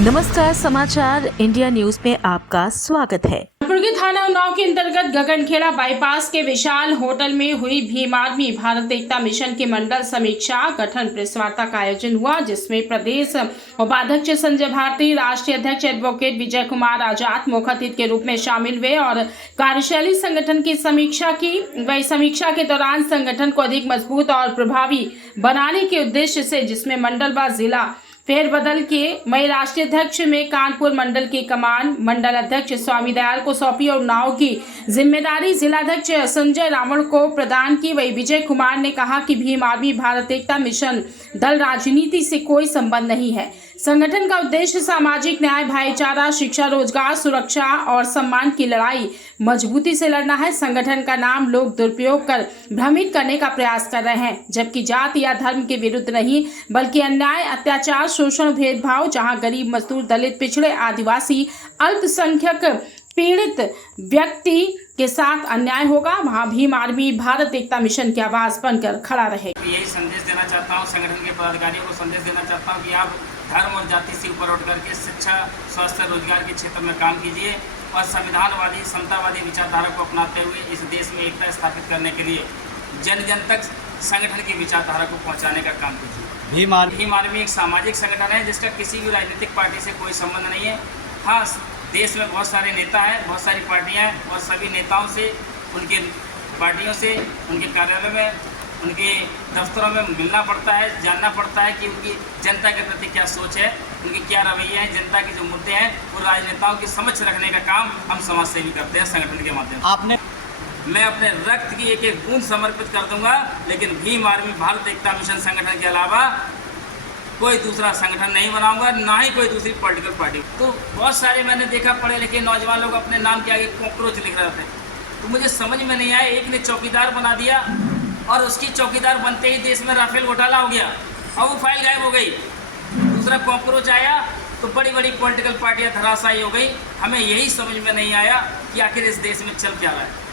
नमस्कार, समाचार India news में आपका स्वागत है। रायपुर के थाना उन्नाव के अंतर्गत गगनखेड़ा बाईपास के विशाल होटल में हुई भीम आर्मी भारत एकता मिशन की मंडल समीक्षा गठन प्रेस वार्ता का आयोजन हुआ, जिसमें प्रदेश उपाध्यक्ष संजय भारती, राष्ट्रीय अध्यक्ष एडवोकेट विजय कुमार आजाद मुख्य अतिथि के रूप में शामिल हुए और कार्यशैली संगठन की समीक्षा की। वही समीक्षा के दौरान संगठन को अधिक मजबूत और प्रभावी बनाने के उद्देश्य से, जिसमें मंडल व जिला फेरबदल के मई राष्ट्रीय अध्यक्ष में कानपुर मंडल की कमान मंडल अध्यक्ष स्वामी दयाल को सौंपी और उन्नाव की जिम्मेदारी जिलाध्यक्ष संजय रावण को प्रदान की। वही विजय कुमार ने कहा कि भीम आर्मी भारत एकता मिशन दल राजनीति से कोई संबंध नहीं है। संगठन का उद्देश्य सामाजिक न्याय, भाईचारा, शिक्षा, रोजगार, सुरक्षा और सम्मान की लड़ाई मजबूती से लड़ना है। संगठन का नाम लोग दुरुपयोग कर भ्रमित करने का प्रयास कर रहे हैं, जबकि जाति या धर्म के विरुद्ध नहीं, बल्कि अन्याय, अत्याचार, शोषण, भेदभाव, जहां गरीब, मजदूर, दलित, पिछड़े, आदिवासी, अल्पसंख्यक, पीड़ित व्यक्ति के साथ अन्याय होगा, वहां भीम आर्मी भारत एकता मिशन की आवाज बनकर खड़ा रहे। यही संदेश देना चाहता हूं, संगठन के पदाधिकारियों को संदेश देना चाहता हूं कि आप धर्म और जाति से ऊपर उठ करके शिक्षा, स्वास्थ्य, रोजगार के क्षेत्र में काम कीजिए और संविधानवादी, समतावादी विचारधारा को अपनाते हुए इस देश में एकता स्थापित करने के लिए जन जन तक संगठन की विचारधारा को पहुंचाने का काम कीजिए। भीम आर्मी एक सामाजिक संगठन है जिसका किसी भी राजनीतिक पार्टी से कोई संबंध नहीं है। हाँ, देश में बहुत सारे नेता हैं, बहुत सारी पार्टियां हैं और सभी नेताओं से, उनके पार्टियों से, उनके कार्यालय में, उनके दफ्तरों में मिलना पड़ता है, जानना पड़ता है कि उनकी जनता के प्रति क्या सोच है, उनके क्या रवैया है, जनता के जो मुद्दे हैं वो राजनेताओं के समक्ष रखने का काम हम समाज सेवी करते हैं संगठन के माध्यम से। मैं अपने रक्त की एक एक बूंद समर्पित कर दूंगा, लेकिन भीम आर्मी भारत एकता मिशन संगठन के अलावा कोई दूसरा संगठन नहीं बनाऊंगा, ना ही कोई दूसरी पॉलिटिकल पार्टी। तो बहुत सारे मैंने देखा पढ़े लिखे नौजवान लोग अपने नाम के आगे कॉकरोच लिख रहे थे, तो मुझे समझ में नहीं आया। एक ने चौकीदार बना दिया और उसकी चौकीदार बनते ही देश में राफेल घोटाला हो गया और वो फाइल गायब हो गई। दूसरा कॉकरोच आया तो बड़ी बड़ी पॉलिटिकल पार्टियां धराशायी हो गई। हमें यही समझ में नहीं आया कि आखिर इस देश में चल क्या रहा है।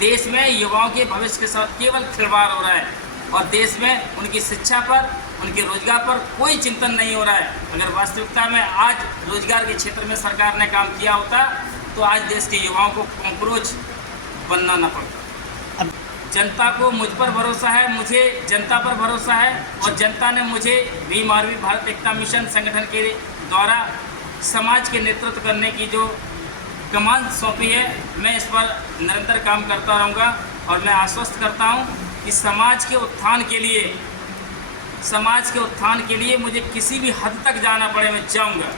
देश में युवाओं के भविष्य के साथ केवल खिलवाड़ हो रहा है और देश में उनकी शिक्षा पर, उनके रोजगार पर कोई चिंतन नहीं हो रहा है। अगर वास्तविकता में आज रोजगार के क्षेत्र में सरकार ने काम किया होता तो आज देश के युवाओं को कॉकरोच बनना न पड़ता। अब जनता को मुझ पर भरोसा है, मुझे जनता पर भरोसा है और जनता ने मुझे भीम आर्मी भारत एकता मिशन संगठन के द्वारा समाज के नेतृत्व करने की जो कमान सौंपी है, मैं इस पर निरंतर काम करता रहूँगा और मैं आश्वस्त करता हूँ कि समाज के उत्थान के लिए मुझे किसी भी हद तक जाना पड़े, मैं जाऊँगा।